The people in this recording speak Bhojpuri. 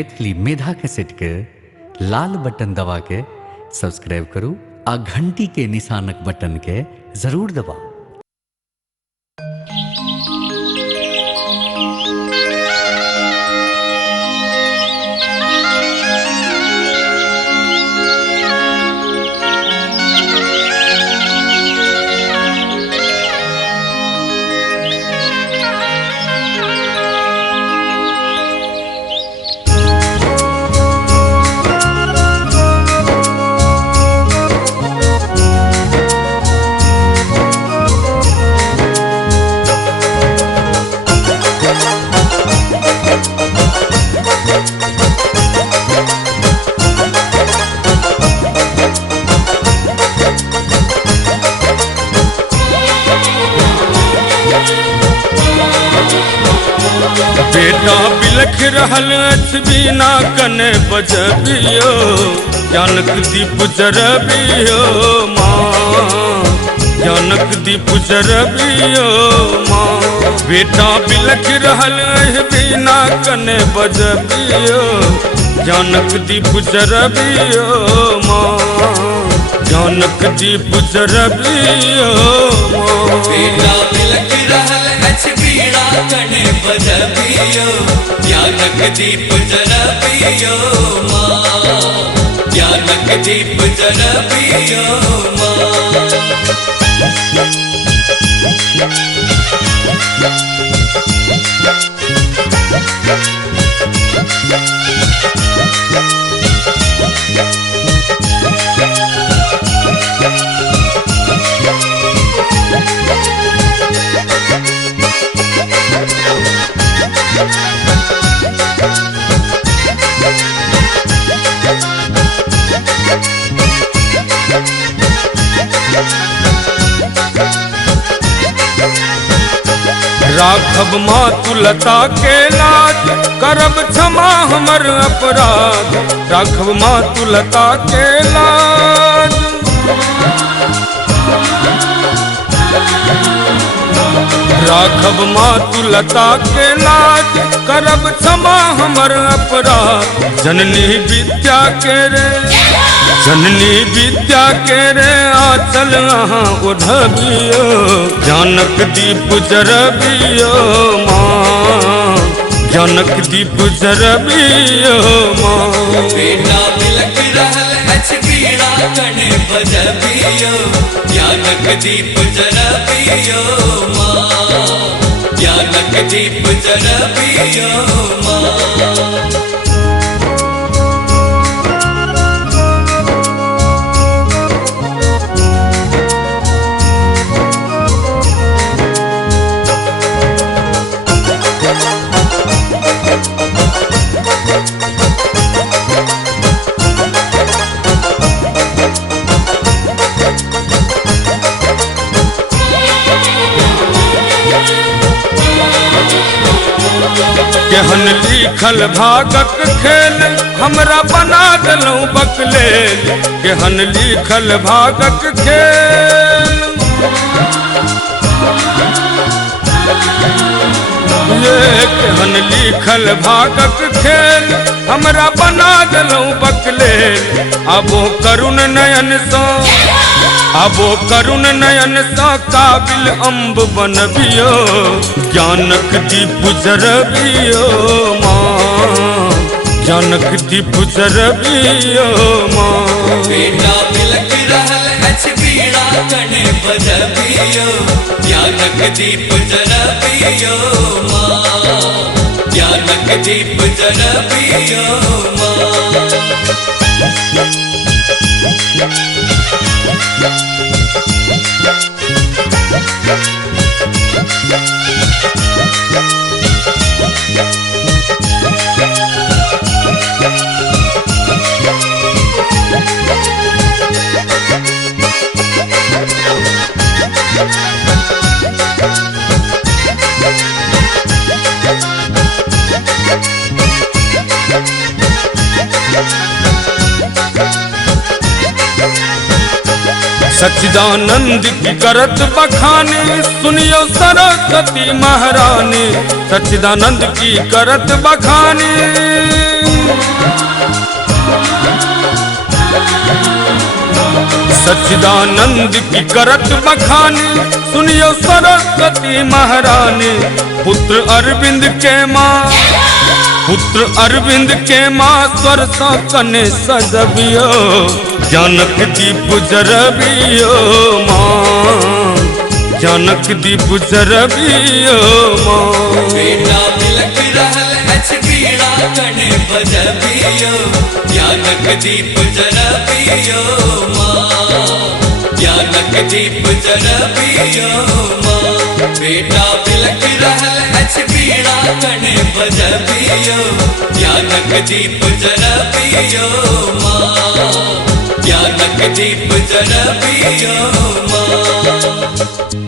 मैथिली मेधा कैसेट के लाल बटन दबा के सब्सक्राइब करू आ घंटी के निशानक बटन के जरूर दबाऊ। बेटा बिलख रहल अछि बिना कने बजबियो, ज्ञानक दीप जरबियो माँ, ज्ञानक दीप जरबियो माँ। बेटा बिलख रहल अछि बिना कने बजबियो, ज्ञानक दीप जरबियो माँ, ज्ञानक दीप जरबियो माँ। बेटा बिलख रहल अछि बिना कने बजबियो, ज्ञानक दीप जरबियो माँ, ज्ञानक दीप जरबियो माँ। राघव मातुलता के लाज, करब क्षमा हमर अपराध। राघव मातुलता के लाज, राघव मातुलता के लाज, करब क्षमा हमर अपराध। जननी विद्या के रे, जननी विद्या के रे आचल अहाँ ओढ़बियो, ज्ञानक दीप जरबियो माँ, ज्ञानक दीप जरबियो माँ। बेटा बिलख रहल अछि बिना कने बजबियो, ज्ञानक दीप जरबियो माँ, ज्ञानक दीप जरबियो माँ। केहन लिखल भागक खेल, हमरा बना देलहुँ बकलेल। केहन लिखल भागक खेल, ये केहन लिखल भागक खेल, हमरा बना देलहुँ बकलेल। आबो करुण नयन सँ, आबो करुण नयन सँ काबिल अम्ब बनबियो, ज्ञानक दीप जरबियो माँ, ज्ञानक दीप जरबियो माँ। बेटा बिलख रहल अछि बिना कने बजबियो, ज्ञानक दीप जरबियो माँ, ज्ञानक दीप जरबियो माँ। सच्चिदानंद की करत बखानी सुनियो सरस्वती महारानी, सच्चिदानंद की करत बखानी सच्चिदानंद की करत बखानी सुनियो सरस्वती महारानी। पुत्र अरविंद के माँ स्वर सा कने सजबियो जानक दीप जरबियो माँ, जानक दीप जरबियो माँ। बेटा बिलख रहल अछि बीड़ा कने बजबियो जानक दीप जरबियो माँ, जानक दीप जरबियो माँ। बेटा बिलख रहल अछि बीड़ा कने बजबियो जानक दीप जरबियो माँ, जानक दीप जरबियो माँ।